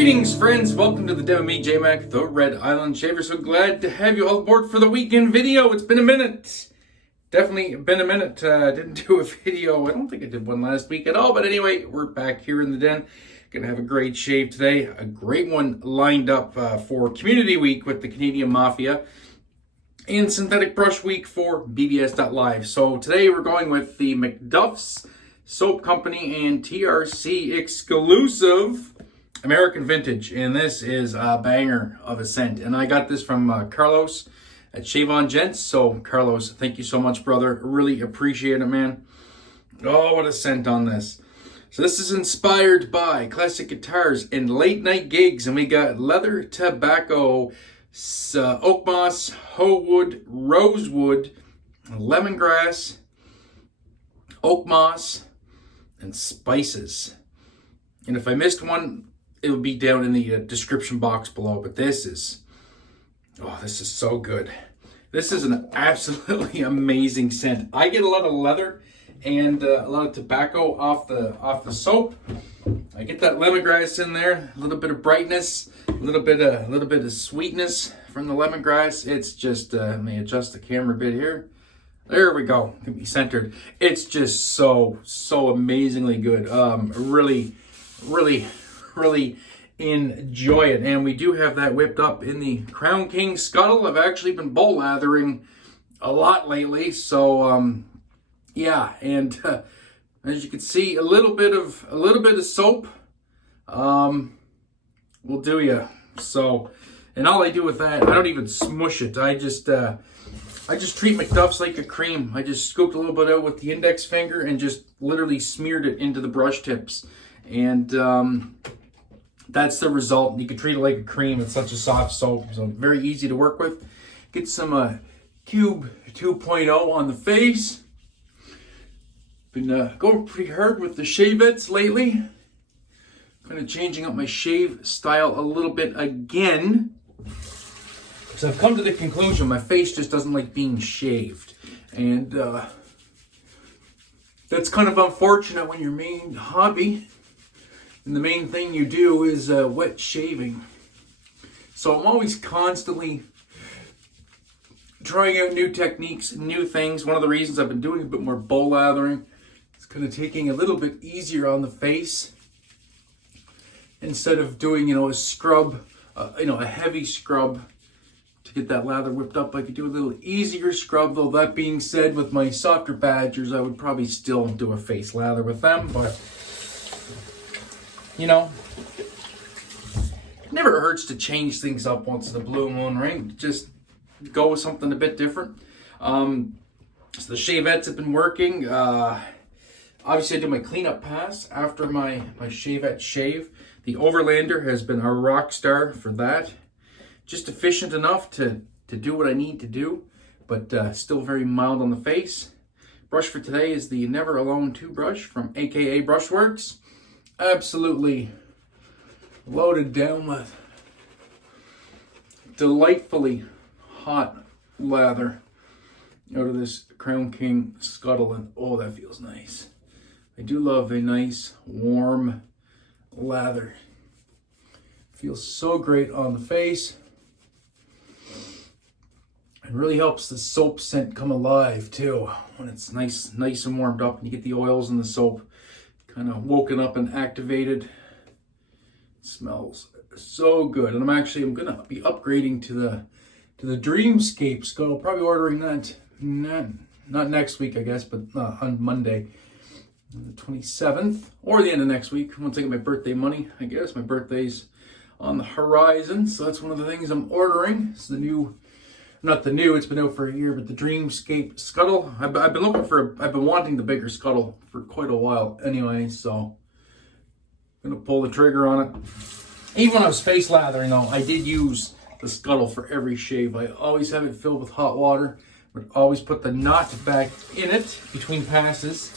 Greetings, friends. Welcome to the Den with me, Jmac, the Red Island Shaver. So glad to have you all aboard for the weekend video. It's been a minute. Definitely been a minute. I didn't do a video. I don't think I did one last week at all. But anyway, we're back here in the den. Gonna have a great shave today. A great one lined up for Community Week with the Canadian Mafia and Synthetic Brush Week for BBS.live. So today we're going with the MacDuffs Soap Company and TRC exclusive American Vintage, and this is a banger of a scent. And I got this from Carlos at Shave On Gents. So Carlos, thank you so much, brother. Really appreciate it, man. Oh, what a scent on this. So this is inspired by classic guitars and late night gigs, and we got leather, tobacco, Oakmoss, Howood, Rosewood, lemongrass, Oakmoss, and spices. And if I missed one, it will be down in the description box below. But this is so good. This is an absolutely amazing scent. I get a lot of leather and a lot of tobacco off the soap. I get that lemongrass in there, a little bit of brightness, a little bit of sweetness from the lemongrass. It's just let me adjust the camera a bit here. There we go. Can be centered. It's just so amazingly good. Really enjoy it. And we do have that whipped up in the Crown King Scuttle. I've actually been bowl lathering a lot lately, so yeah. And as you can see, a little bit of soap will do you. So, and all I do with that, I don't even smush it. I just treat MacDuffs like a cream. I just scooped a little bit out with the index finger and just literally smeared it into the brush tips. And that's the result. You can treat it like a cream. It's such a soft soap, so very easy to work with. Get some Cube 2.0 on the face. Been going pretty hard with the Shavettes lately. Kind of changing up my shave style a little bit again. So I've come to the conclusion my face just doesn't like being shaved. And that's kind of unfortunate when your main hobby and the main thing you do is wet shaving. So I'm always constantly trying out new techniques, new things. One of the reasons I've been doing a bit more bowl lathering is kind of taking a little bit easier on the face. Instead of doing, a scrub, a heavy scrub to get that lather whipped up, I could do a little easier scrub. Though that being said, with my softer badgers, I would probably still do a face lather with them, but it never hurts to change things up once in a blue moon, right? Just go with something a bit different. So the Shavettes have been working. Obviously, I do my cleanup pass after my Shavette shave. The Overlander has been a rock star for that. Just efficient enough to do what I need to do, but still very mild on the face. Brush for today is the Never Alone 2 brush from AKA Brushworks. Absolutely loaded down with delightfully hot lather out of this Crown King Scuttle, and oh, that feels nice. I do love a nice warm lather. Feels so great on the face. It really helps the soap scent come alive too when it's nice and warmed up and you get the oils in the soap kind of woken up and activated. It smells so good. And I'm gonna be upgrading to the Dreamscape Scuttle. Probably ordering that not next week, I guess, but on Monday, the 27th, or the end of next week once I get my birthday money. I guess my birthday's on the horizon, so that's one of the things I'm ordering. It's it's been out for a year, but the Dreamscape Scuttle. I've been wanting the bigger Scuttle for quite a while anyway, so I'm gonna pull the trigger on it. Even when I was face lathering though, I did use the Scuttle for every shave. I always have it filled with hot water, but always put the knot back in it between passes.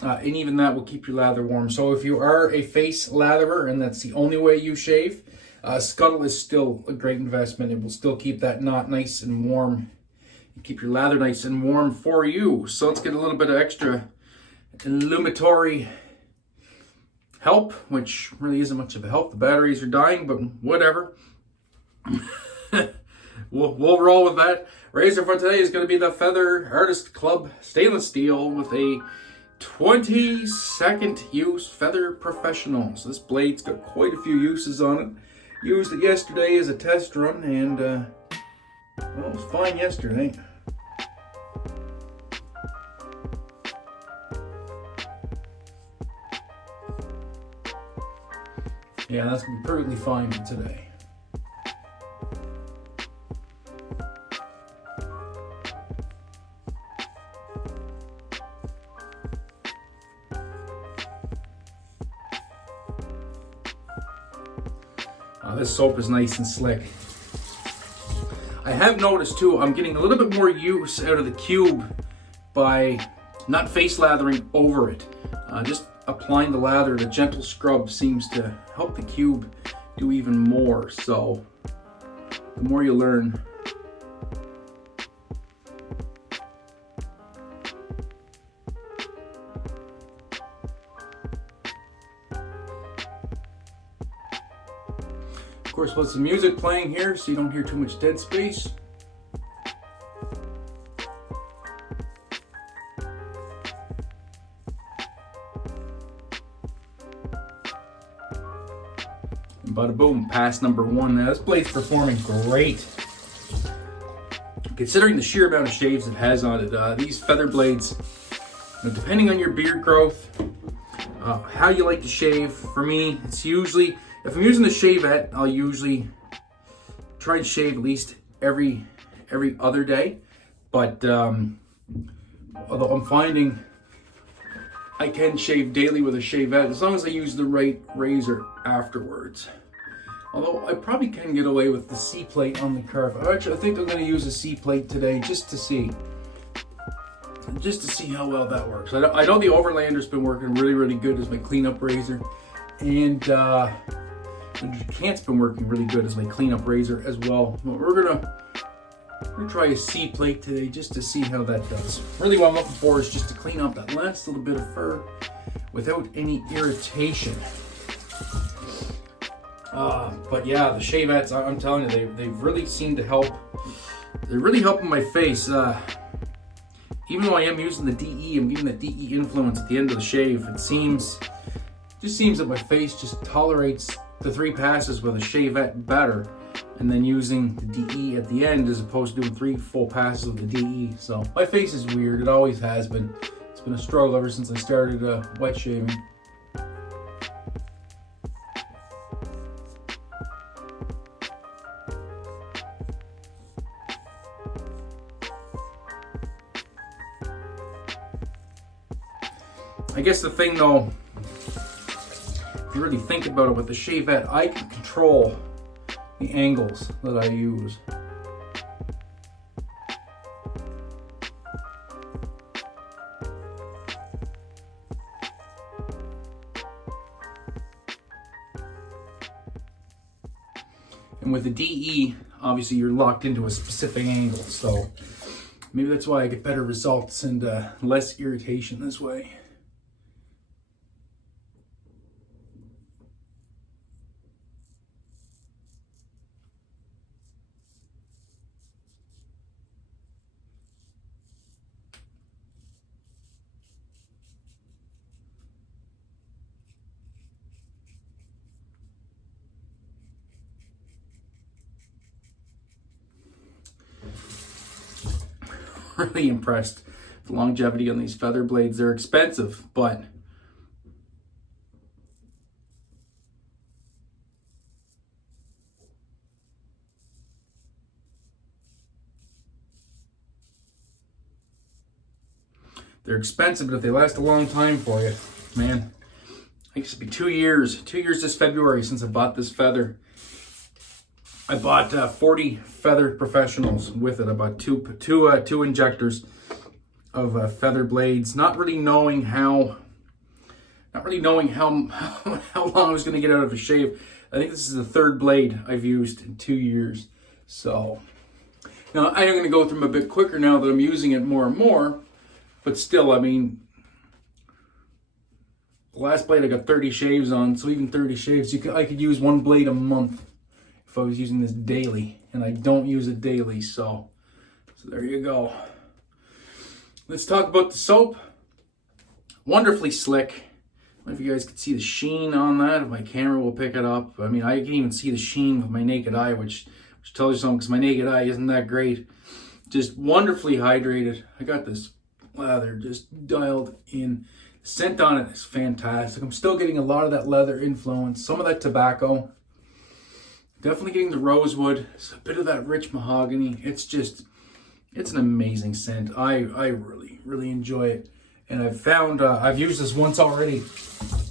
And even that will keep your lather warm. So if you are a face latherer and that's the only way you shave, Scuttle is still a great investment. It will still keep that knot nice and warm and keep your lather nice and warm for you. So let's get a little bit of extra illuminatory help, which really isn't much of a help. The batteries are dying, but whatever. we'll roll with that. Razor for today is going to be the Feather Artist Club stainless steel with a 22nd use Feather Professional. So this blade's got quite a few uses on it. Used it yesterday as a test run, and well, it was fine yesterday. Yeah, that's going to be perfectly fine for today. This soap is nice and slick. I have noticed too, I'm getting a little bit more use out of the cube by not face lathering over it. Just applying the lather, the gentle scrub seems to help the cube do even more. So the more you learn. Of course, with some music playing here so you don't hear too much dead space. And bada boom, pass number one. Now this blade's performing great. Considering the sheer amount of shaves it has on it, these feather blades, depending on your beard growth, how you like to shave, for me, it's usually, if I'm using the Shavette, I'll usually try and shave at least every other day. But although I'm finding I can shave daily with a Shavette as long as I use the right razor afterwards. Although I probably can get away with the C plate on the curve. Actually, I think I'm going to use a C plate today just to see how well that works. I know the Overlander's been working really good as my cleanup razor, and the Jmac's been working really good as my cleanup razor as well. But we're gonna try a C plate today just to see how that does. Really what I'm looking for is just to clean up that last little bit of fur without any irritation. But yeah, the Shavettes, I'm telling you, they really seem to help. They're really helping my face. Even though I am using the DE, I'm getting the DE influence at the end of the shave. It just seems that my face just tolerates the 3 passes with a Shavette better, and then using the DE at the end as opposed to doing 3 full passes of the DE. So my face is weird. It always has been. It's been a struggle ever since I started wet shaving. I guess the thing though, if you really think about it with the Shavette, I can control the angles that I use. And with the DE, obviously you're locked into a specific angle, so maybe that's why I get better results and less irritation this way. Really impressed with the longevity on these feather blades. They're expensive, but if they last a long time for you, man. I think it'll be 2 years this February since I bought this feather. I bought 40 Feather Professionals with it. I bought two injectors of feather blades, not really knowing how long I was going to get out of a shave. I think this is the 3rd blade I've used in 2 years. So now I am going to go through them a bit quicker now that I'm using it more and more. But still, I mean, The last blade I got 30 shaves on, so even 30 shaves, I could use one blade a month if I was using this daily, and I don't use it daily, so there you go. Let's talk about the soap. Wonderfully slick. I don't know if you guys can see the sheen on that. If my camera will pick it up. I mean, I can even see the sheen with my naked eye, which tells you something, because my naked eye isn't that great. Just wonderfully hydrated. I got this lather just dialed in. The scent on it is fantastic. I'm still getting a lot of that leather influence, some of that tobacco. Definitely getting the rosewood, a bit of that rich mahogany. It's an amazing scent. I really, really enjoy it. And I've found, I've used this once already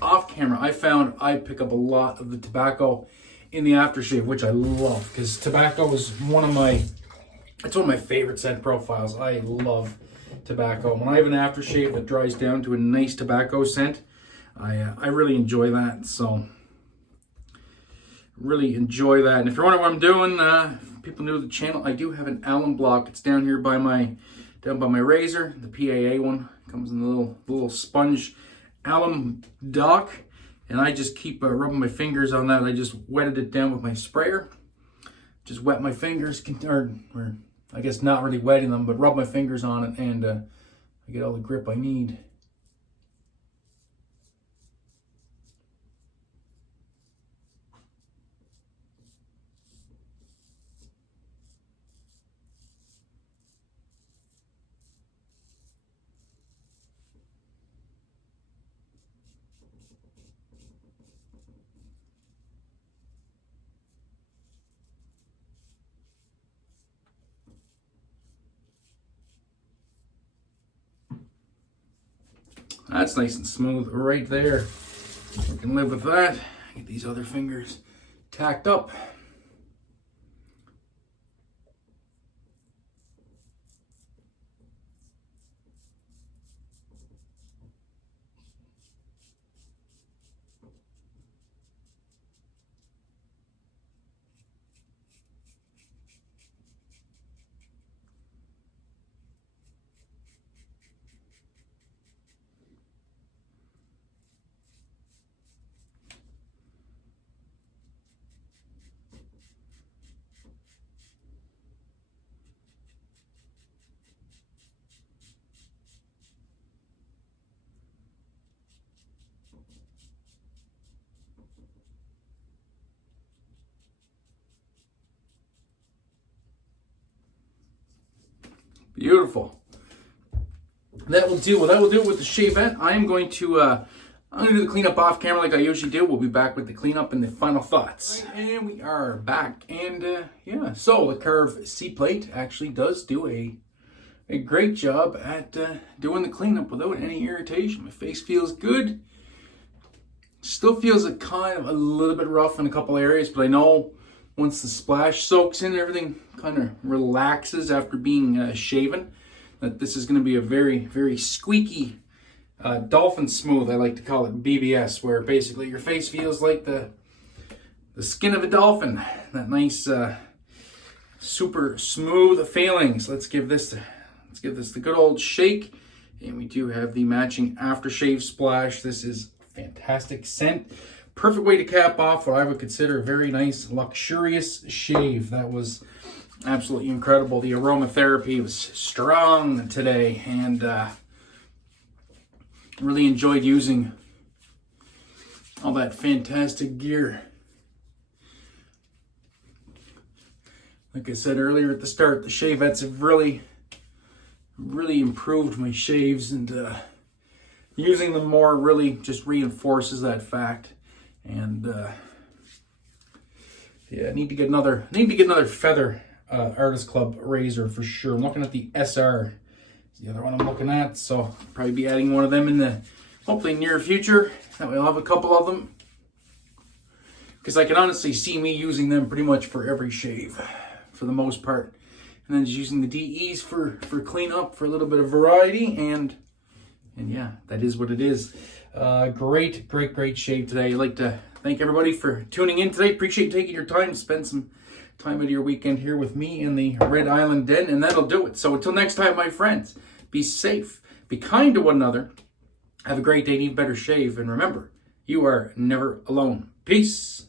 off camera. I found I pick up a lot of the tobacco in the aftershave, which I love, because tobacco is one of my favorite scent profiles. I love tobacco. When I have an aftershave that dries down to a nice tobacco scent, I really enjoy that. So really enjoy that. And if you're wondering what I'm doing, people new to the channel, I do have an alum block. It's down here by my razor, the PAA one. Comes in the little sponge alum dock, and I just keep rubbing my fingers on that. I just wetted it down with my sprayer. Just wet my fingers, or I guess not really wetting them, but rub my fingers on it, and I get all the grip I need. That's nice and smooth right there. We can live with that. Get these other fingers tacked up. Beautiful. That will do. Well, that will do it with the Shavette. I'm going to do the cleanup off camera like I usually do. We'll be back with the cleanup and the final thoughts. Right, and we are back. And yeah, so the Curve C-Plate actually does do a great job at doing the cleanup without any irritation. My face feels good. Still feels a kind of a little bit rough in a couple areas, but I know once the splash soaks in, everything kind of relaxes after being shaven, that this is going to be a very, very squeaky, dolphin smooth, I like to call it, BBS, where basically your face feels like the skin of a dolphin. That nice, super smooth feelings. Let's give this the good old shake. And we do have the matching aftershave splash. This is fantastic scent. Perfect way to cap off what I would consider a very nice, luxurious shave. That was absolutely incredible. The aromatherapy was strong today, and really enjoyed using all that fantastic gear. Like I said earlier at the start, the Shavettes have really improved my shaves, and using them more really just reinforces that fact. And yeah, I need to get another Feather Artist Club razor for sure. I'm looking at the SR. It's the other one I'm looking at, so I'll probably be adding one of them in the hopefully near future. That way I'll have a couple of them, because I can honestly see me using them pretty much for every shave for the most part. And then just using the DEs for cleanup, for a little bit of variety, and yeah, that is what it is. Great shave today. I'd like to thank everybody for tuning in today. Appreciate taking your time to spend some time of your weekend here with me in the Red Island Den, and that'll do it. So until next time, my friends, be safe, be kind to one another, Have a great day and even better shave. And remember, you are never alone. Peace.